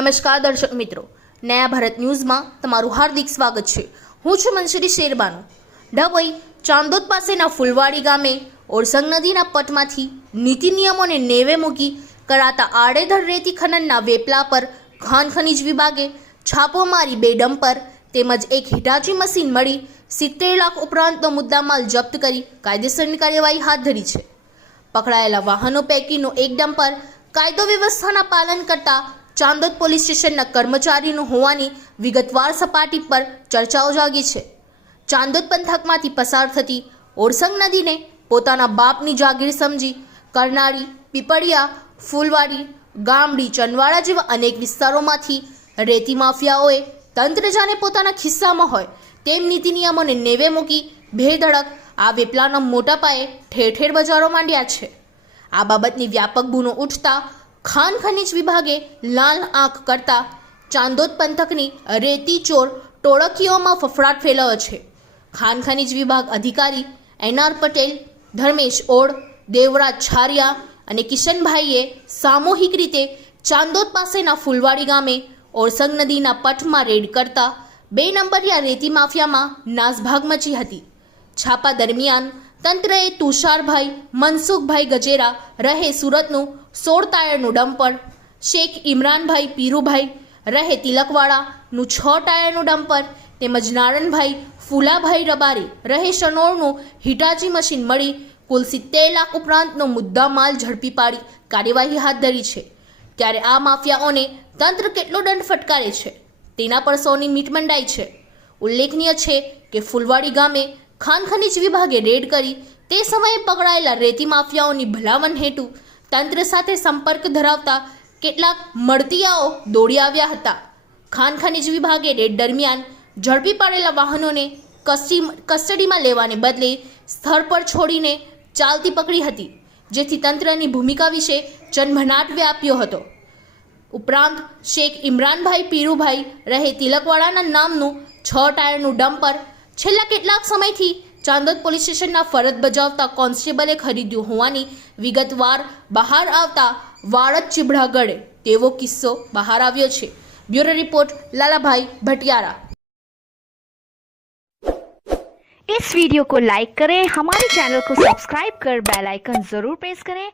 નમસ્કાર દર્શક મિત્રો. નયા ભારત ન્યૂઝમાં તમારું હાર્દિક સ્વાગત છે. હું છું મનશ્રી શેરબાનુ. ડભોઈ ચાંદોદ પાસેના ફૂલવાડી ગામે ઓરસંગ નદીના પટમાંથી નીતિ નિયમોને નેવે મૂકી કરાતા આડેધડ રેતી ખનનના વેપલા પર ખાન ખનીજ વિભાગે છાપો મારી બે ડમ્પર તેમજ એક હિટાચી મશીન મળી સિત્તેર લાખ ઉપરાંતનો મુદ્દામાલ જપ્ત કરી કાયદેસરની કાર્યવાહી હાથ ધરી છે. પકડાયેલા વાહનો પૈકીનું એક ડમ્પર કાયદો વ્યવસ્થાના પાલન કરતા ચાંદોદ પોલીસ સ્ટેશનના કર્મચારીનું હોવાની વિગતવાર સપાટી પર ચર્ચાઓ જાગી છે. ચાંદોદ પંથકમાંથી પસાર થતી ઓરસંગ નદીને પોતાના બાપની જાગીર સમજી કરનાળી પીપળિયા, ફૂલવાડી, ગામડી ચંદવાડા જેવા અનેક વિસ્તારોમાંથી રેતી માફિયાઓએ તંત્ર જાણે પોતાના ખિસ્સામાં હોય તેમ નીતિ નિયમોને નેવે મૂકી ભેધડક આ વેપલાના મોટા પાયે ઠેર ઠેર બજારો માંડ્યા છે. આ બાબતની વ્યાપક ગુનો ઉઠતા ખાન ખનીજ વિભાગે લાલ આંખ કરતા ચાંદોદ પંથકની રેતી ચોર ટોળકીઓમાં ફફડાટ ફેલાયો છે. ખાન ખનીજ વિભાગ અધિકારી એનઆર પટેલ, ધર્મેશ ઓળ દેવરાજ છારિયા અને કિશનભાઈએ સામૂહિક રીતે ચાંદોદ પાસેના ફૂલવાડી ગામે ઓરસંગ નદીના પટમાં રેડ કરતા બે નંબરિયા રેતી માફિયામાં નાસભાગ મચી હતી. છાપા દરમિયાન તંત્રએ તુષારભાઈ, મનસુખભાઈ ગજેરા રહે સુરતનું સોળ ટાયરનું ડમ્પર. શેખ ઇમરાનભાઈ પીરુભાઈ રહે તિલકવાડાનું છ ટાયરનું ડમ્પર. તેમજ નારણભાઈ ફુલાભાઈ રબારી રહે શનોરનું હિટાચી મશીન મળી કુલ સિત્તેર લાખ ઉપરાંતનો મુદ્દા માલ ઝડપી પાડી કાર્યવાહી હાથ ધરી છે. ત્યારે આ માફિયાઓને તંત્ર કેટલો દંડ ફટકારે છે તેના પર સૌની મીટ મંડાઈ છે. ઉલ્લેખનીય છે કે ફૂલવાડી ગામે ખાન ખનીજ વિભાગે રેડ કરી. તે સમયે પકડાયેલા રેતી માફિયાઓની ભલામણ હેતુ તંત્ર સાથે સંપર્ક ધરાવતા કેટલાક મળતિયાઓ દોડી આવ્યા હતા. ખાન ખનીજ વિભાગે રેડ દરમિયાન ઝડપી પાડેલા વાહનોને કસ્ટી કસ્ટડીમાં લેવાને બદલે સ્થળ પર છોડીને ચાલતી પકડી હતી, જેથી તંત્રની ભૂમિકા વિશે જનભનાટ વ્યાપ્યો હતો. ઉપરાંત, શેખ ઇમરાનભાઈ પીરુભાઈ રહે તિલકવાડાના નામનું છ ટાયરનું ડમ્પર છેલ્લા કેટલાક સમયથી ચાંદોદ પોલીસ સ્ટેશનના ફરજ બજાવતા કોન્સ્ટેબલે ખરીદ્યું હોવાની વિગતવાર બહાર આવતા વાળદ ચીબડા ગળે તેવો કિસ્સો બહાર આવ્યો છે બ્યુરો રિપોર્ટ લાલાભાઈ ભટિયારા इस वीडियो को लाइक करें हमारे चैनल को सब्सक्राइब कर बेल आइकन जरूर प्रेस करें